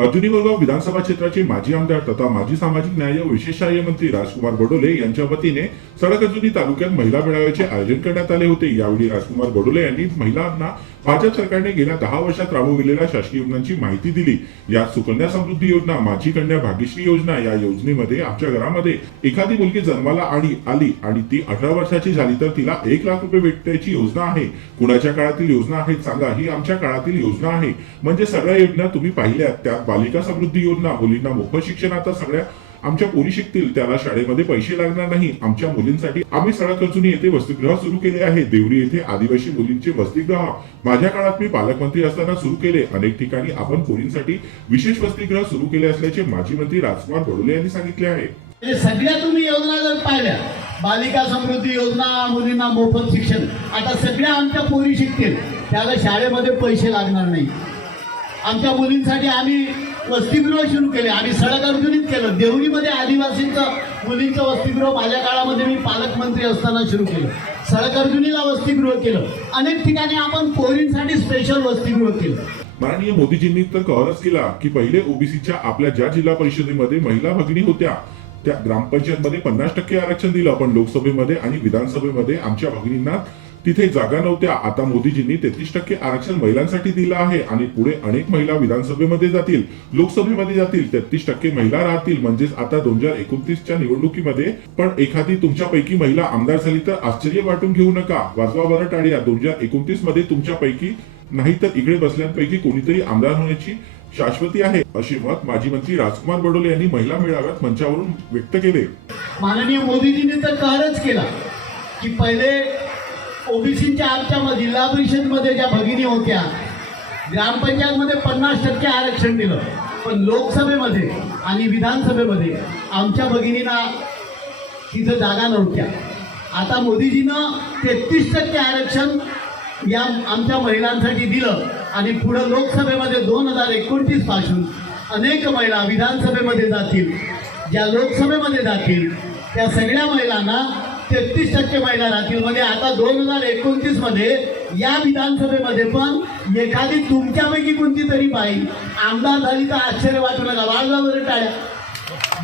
अर्जुनी वडगाव विधानसभा क्षेत्राचे माजी आमदार तथा माजी सामाजिक न्याय व विशेष मंत्री राजकुमार बडोले यांच्या वतीने सडक अर्जुनी तालुक्यात महिला मेळाव्याचे आयोजन करण्यात आले होते. यावेळी राजकुमार बडोले यांनी महिलांना भाजप सरकारने गेल्या दहा वर्षात राबविलेल्या शासकीय योजनांची माहिती दिली. यात सुकन्या समृद्धी योजना माझी कन्या भाग्यश्री योजना या योजनेमध्ये आमच्या घरामध्ये एखादी मुलगी जन्माला आली आली आणि ती अठरा वर्षाची झाली तर तिला एक लाख रुपये भेटण्याची योजना आहे. कुणाच्या काळातील योजना आहेत सांगा ही आमच्या काळातील योजना आहे. म्हणजे सगळ्या योजना तुम्ही पाहिल्यात त्यात बालिका समृद्धी योजना मुलींना मोफत शिक्षणाचा सगळ्या आमच्या पोरी शिकतील त्याला शाळेमध्ये पैसे लागणार नाही. आमच्या मुलींसाठी आम्ही सडक अजून येथे वसतिगृह सुरू केले आहे. देवरी येथे आदिवासी मुलींचे वसतिगृह. माझ्या काळात मी पालकमंत्री असताना सुरू केले. अनेक ठिकाणी आपण पोरींसाठी विशेष वसतिगृह सुरू केले असल्याचे माजी मंत्री राजकुमार बडोले यांनी सांगितले आहे. हे सगळ्या तुम्ही योजना जर पाहिल्या बालिका समृद्धी योजना मुलींना मोफत शिक्षण आता सगळ्या आमच्या पोरी शिकतील. त्याला शाळेमध्ये पैसे लागणार नाही. आमच्या मुलींसाठी आम्ही वसतिगृह सुरू केले. आम्ही सडक अर्जुनीत केलं. देवणीमध्ये आदिवासींचं मुलींचं वसतिगृह माझ्या काळामध्ये मी पालकमंत्री असताना सुरू केलं. सडक अर्जुनीला वसतिगृह केलं. अनेक ठिकाणी आपण पोरींसाठी स्पेशल वसतिगृह केलं. माननीय मोदीजींनी तर कहरच केला की पहिले ओबीसीच्या आपल्या ज्या जिल्हा परिषदेमध्ये महिला भगिनी होत्या त्या ग्रामपंचायतमध्ये पन्नास टक्के आरक्षण दिलं. पण लोकसभेमध्ये आणि विधानसभेमध्ये आमच्या भगिनींना तिथे जागा नव्हत्या. आता मोदीजींनी तेहतीस टक्के आरक्षण महिलांसाठी दिलं आहे आणि पुढे अनेक महिला विधानसभेमध्ये जातील लोकसभेमध्ये जातील तेहतीस टक्के महिला राहतील. म्हणजेच आता दोन हजार एकोणतीसच्या निवडणुकीमध्ये पण एखादी तुमच्यापैकी महिला आमदार झाली तर आश्चर्य वाटून घेऊ नका. वाजवा बरं टाळ्या. दोन हजार एकोणतीसमध्ये तुमच्यापैकी नाही तर इकडे बसल्यांपैकी कोणीतरी आमदार होण्याची शाश्वती आहे. अशी मत माजी मंत्री राजकुमार बडोले यांनी महिला मेळाव्यात मंचावरून व्यक्त केले. माननीय मोदीजींनी तर कारच केला की पहिले ओबीसीच्या आमच्या जिल्हा परिषदमध्ये ज्या भगिनी होत्या ग्रामपंचायतमध्ये पन्नास टक्के आरक्षण दिलं. पण लोकसभेमध्ये आणि विधानसभेमध्ये आमच्या भगिनींना तिथं जागा नव्हत्या. आता मोदीजीनं तेहतीस टक्के आरक्षण या आमच्या महिलांसाठी दिलं आणि पुढं लोकसभेमध्ये दोन हजार एकोणतीसपासून अनेक महिला विधानसभेमध्ये जातील. ज्या लोकसभेमध्ये जातील त्या सगळ्या महिलांना तेहतीस टक्के महिला राहतील म्हणजे आता दोन हजार एकोणतीसमध्ये या विधानसभेमध्ये पण एखादी तुमच्यापैकी कोणती तरी बाई आमदार झाली तर आश्चर्य वाटू नका. वाजवा बरं टाळ्या.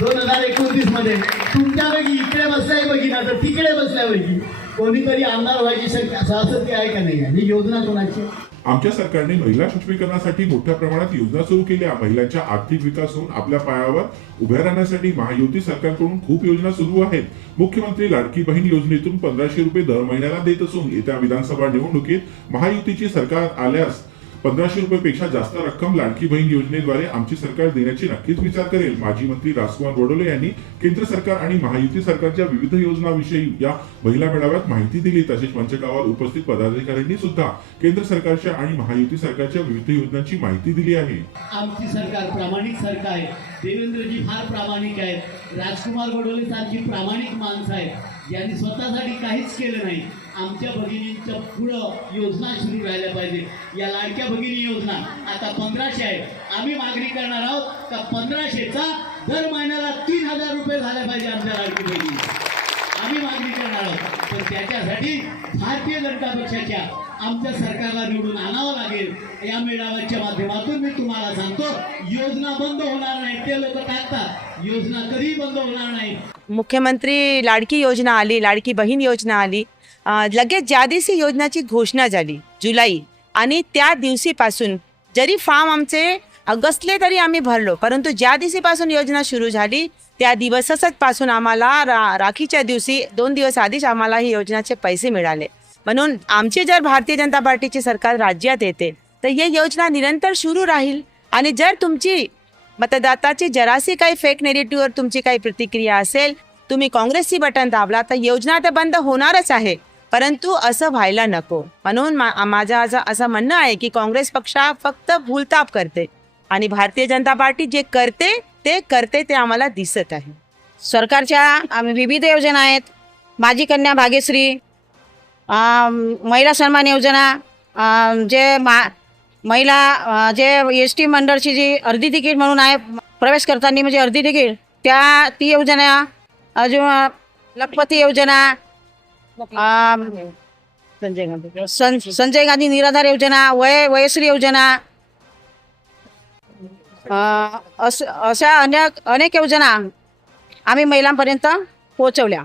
दोन हजार एकोणतीसमध्ये तुमच्यापैकी इकडे बसल्या बसलाय बघिना तर तिकडे बसल्यापैकी कोणीतरी आमदार व्हायची शक्य शासकी आहे का नाही? ही योजना कोणाची? आमच्या सरकारने महिला सक्षमीकरणासाठी मोठ्या प्रमाणात योजना सुरू केल्या. महिलांच्या आर्थिक विकास होऊन आपल्या पायावर उभ्या राहण्यासाठी महायुती सरकारकडून खूप योजना सुरू आहेत. मुख्यमंत्री लाडकी बहीण योजनेतून पंधराशे रुपये दर महिन्याला देत असून येत्या विधानसभा निवडणुकीत महायुतीची सरकार आल्यास पंधराशे रुपयेपेक्षा जास्त रक्कम लाडकी बहीण योजनेद्वारे आमची सरकार देण्याची नक्कीच विचार करेल. माजी मंत्री राजकुमार बडोले यांनी केंद्र सरकार आणि महायुती सरकारच्या विविध योजनाविषयी या महिला मेळाव्यात माहिती दिली. तसेच पंचगावात उपस्थित पदाधिकाऱ्यांनी सुद्धा केंद्र सरकारच्या आणि महायुती सरकारच्या विविध योजनांची माहिती दिली आहे. आमची सरकार प्रामाणिक सरकार आहे. देवेंद्रजी फार प्रामाणिक आहेत. राजकुमार बडोले सारखी प्रामाणिक माणसं आहेत. यांनी स्वतःसाठी काहीच केलं नाही. आमच्या भगिनींच्या पुढं योजना सुरू राहिल्या पाहिजे. या लाडक्या भगिनी योजना आता पंधराशे आहे आम्ही मागणी करणार आहोत का पंधराशेचा दर महिन्याला तीन हजार रुपये झाले पाहिजे आमच्या लाडकी भगिनी आम्ही मागणी करणार आहोत. पण त्याच्यासाठी भारतीय जनता पक्षाच्या आमच्या सरकारला निवडून आणावं लागेल. या मेळाव्याच्या माध्यमातून मी तुम्हाला सांगतो योजना बंद होणार नाही. ते लोक टाकतात योजना कधी बंद होणार नाही. मुख्यमंत्री लाडकी योजना आली लाडकी बहीण योजना आली. लगेच ज्या दिवशी योजनाची घोषणा झाली जुलै आणि त्या दिवशीपासून जरी फॉर्म आमचे ऑगस्टले तरी आम्ही भरलो परंतु ज्या दिवशीपासून योजना सुरू झाली त्या दिवसच पासून आम्हाला रा राखीच्या दिवशी दोन दिवस आधीच आम्हाला ही योजनाचे पैसे मिळाले. म्हणून आमची जर भारतीय जनता पार्टीची सरकार राज्यात येते तर ही योजना निरंतर सुरू राहील. आणि जर तुमची मतदाताची जरासी काही फेक नेगेटिव्हवर तुमची काही प्रतिक्रिया असेल तुम्ही काँग्रेसची बटन दाबला तर योजना तर बंद होणारच आहे. परंतु असं व्हायला नको. म्हणून मा माझं असं असं म्हणणं आहे की काँग्रेस पक्ष फक्त भूलताप करते. आणि भारतीय जनता पार्टी जे करते ते करते ते आम्हाला दिसत आहे. सरकारच्या आम्ही विविध योजना आहेत. माझी कन्या भाग्यश्री महिला सन्मान योजना जे मा महिला जे एस टी मंडळची जी अर्धी तिकीट म्हणून आहे प्रवेश करताना म्हणजे अर्धी तिकीट त्या ती योजना अजून लखपती योजना आम, संजय गांधी. सं संजय गांधी निराधार योजना वय वयश्री योजना. अ, अस अशा अनेक अनेक योजना आम्ही महिलांपर्यंत पोहोचवल्या.